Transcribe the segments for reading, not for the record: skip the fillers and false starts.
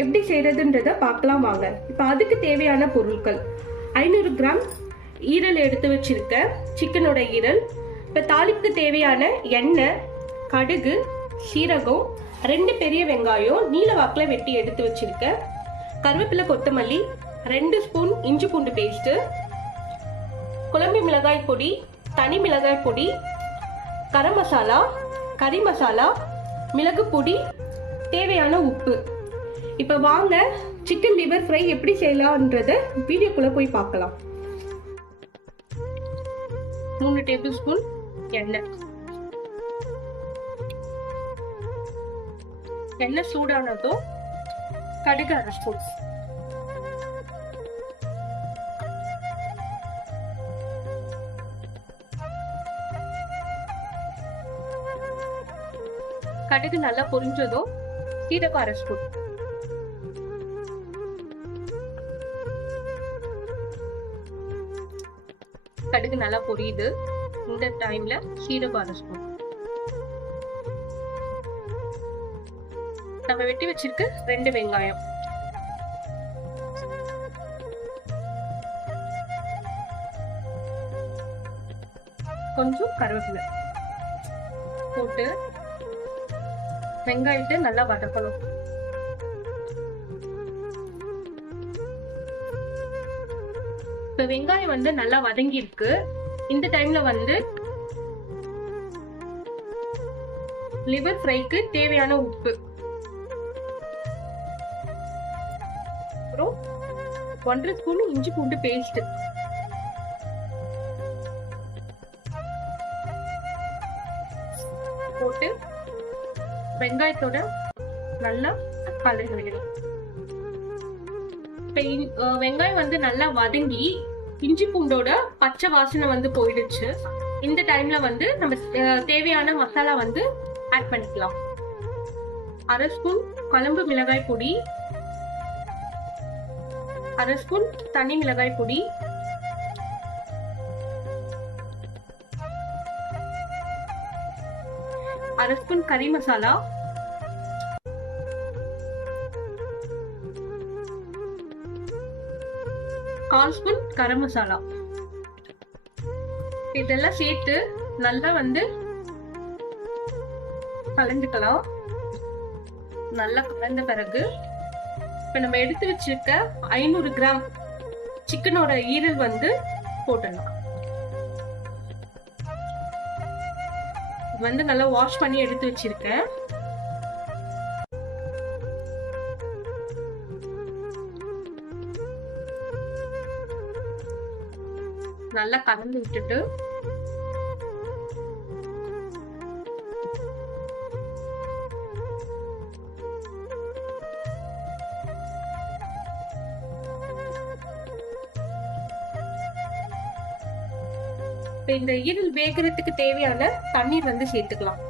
எப்படி செய்யறதுன்றத பார்க்கலாம் வாங்க. இப்போ அதுக்கு தேவையான பொருட்கள் 500 கிராம் ஈரல் எடுத்து வச்சிருக்கேன், சிக்கனோட ஈரல். இப்போ தாளிப்புக்கு தேவையான எண்ணெய், கடுகு, சீரகம், 2 பெரிய வெங்காயம் நீல வாக்கில் வெட்டி எடுத்து வச்சிருக்கேன், கருவேப்பிலை, கொத்தமல்லி, 2 ஸ்பூன் இஞ்சி பூண்டு பேஸ்ட்டு, குழம்பு மிளகாய் பொடி, தனி மிளகாய் பொடி, கரம் மசாலா, கறி மசாலா, மிளகு பொடி, தேவையான உப்பு. இப்போ வாங்க சிக்கன் லிவர் ஃப்ரை எப்படி செய்யலாம்ன்றத வீடியோக்குள்ள போய் பார்க்கலாம். 3 டேபிள் ஸ்பூன் எண்ணெய். எண்ணெய் சூடானதும் கடுகு 1/2 ஸ்பூன், கடுகு நல்லா பொரிஞ்சதும் சீரகம் 1/2 ஸ்பூன், கடுகு நல்லா பொரியுது. இந்த டைம்ல சீரகம் 1/2 ஸ்பூன், நம்ம வெட்டி வச்சிருக்க 2 வெங்காயம், கொஞ்சம் கருவேப்பிலை போட்டு வெங்காயத்தை நல்லா வதக்கணும். இப்ப வெங்காயம் வந்து நல்லா வதங்கி இருக்கு. இந்த டைம்ல வந்து லிவர் ஃப்ரைக்கு தேவையான உப்பு, அப்புறம் 1/2 ஸ்பூன் இஞ்சி பூண்டு பேஸ்ட், போட்டு வெங்காயத்தோட நல்லா கலந்து விடணும். வெங்காயம் வந்து நல்லா வதங்கி இஞ்சி பூண்டோட பச்சை வாசனை வந்து போயிடுச்சு. இந்த டைம்ல வந்து நம்ம தேவையான மசாலா வந்து ஆட் பண்ணிக்கலாம். 1/2 ஸ்பூன் குழம்பு மிளகாய் பொடி, 1/2 ஸ்பூன் தனி மிளகாய் பொடி, 1/2 ஸ்பூன் கறி மசாலா, 1/4 ஸ்பூன் கரம் மசாலா. இதெல்லாம் சேர்த்து நல்லா வந்து கலந்துக்கலாம். நல்லா கலந்த பிறகு இப்ப நம்ம எடுத்து வச்சிருக்க 500 கிராம் சிக்கனோட ஈரல் வந்து போட்டுடலாம். வந்து நல்லா வாஷ் பண்ணி எடுத்து வச்சிருக்கேன். நல்லா கலந்து விட்டுட்டு இந்த ஈரல் வேகிறதுக்கு தேவையான தண்ணீர் வந்து சேர்த்துக்கலாம்.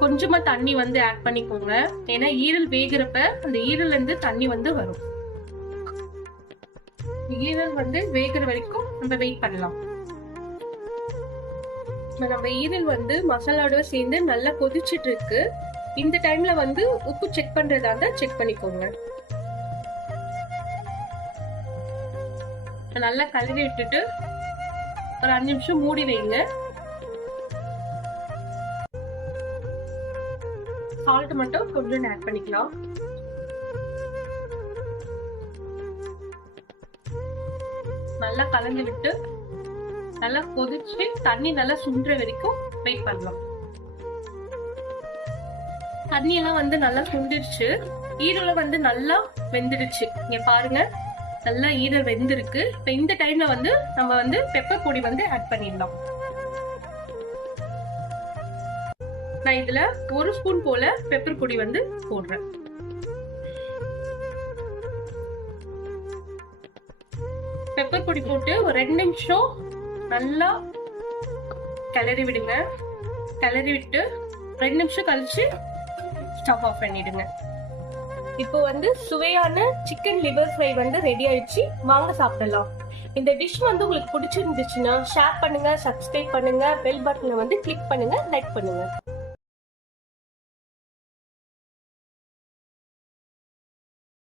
கொஞ்சமா தண்ணி வந்து ஆட் பண்ணிக்கோங்க. ஏன்னா ஈரல் வேகிறப்ப அந்த ஈரல் இருந்து தண்ணி வந்து வரும். ஈரல் வந்து வேகிற வரைக்கும் நம்ம வெயிட் பண்ணலாம். நம்ம ஈரல் வந்து மசாலாவோட சேர்ந்து நல்லா கொதிச்சிட்டு இருக்கு. இந்த டைம்ல வந்து உப்பு செக் பண்றதா இருந்தா செக் பண்ணிக்கோங்க. நல்லா கலரி விட்டுட்டு ஒரு 5 நிமிஷம் மூடி வைங்க. சால்ட் மட்டும் கொஞ்சம் ஆட் பண்ணிக்கலாம். நல்லா கலந்து விட்டு நல்லா கொதிச்சு தண்ணி நல்லா சுண்டுற வரைக்கும் வெயிட் பண்ணலாம். தண்ணி எல்லாம் வந்து நல்லா சுண்டிருச்சு. ஈரல வந்து நல்லா வெந்துடுச்சு. இங்க பாருங்க, நல்லா ஈரல் வெந்திருக்கு. இப்ப இந்த டைம்ல வந்து நம்ம வந்து பெப்பர் பொடி வந்து ஆட் பண்ணிடலாம். நான் இதுல 1 ஸ்பூன் போல பெப்பர் பொடி வந்து போடுறேன். பெப்பர் பொடி போட்டு ஒரு 2 நிமிஷம் நல்லா கிளறி விடுங்க. கிளறி விட்டு 2 நிமிஷம் கழிச்சு ஸ்டவ் ஆஃப் பண்ணிடுங்க. இப்போ வந்து சுவையான சிக்கன் லிவர் ஃப்ரை வந்து ரெடி ஆயிடுச்சு. வாங்க சாப்பிடலாம். இந்த டிஷ் வந்து உங்களுக்கு பிடிச்சிருந்துச்சுன்னா ஷேர் பண்ணுங்க, சப்ஸ்கிரைப் பண்ணுங்க, பெல் பட்டனை வந்து கிளிக் பண்ணுங்க, லைக் பண்ணுங்க.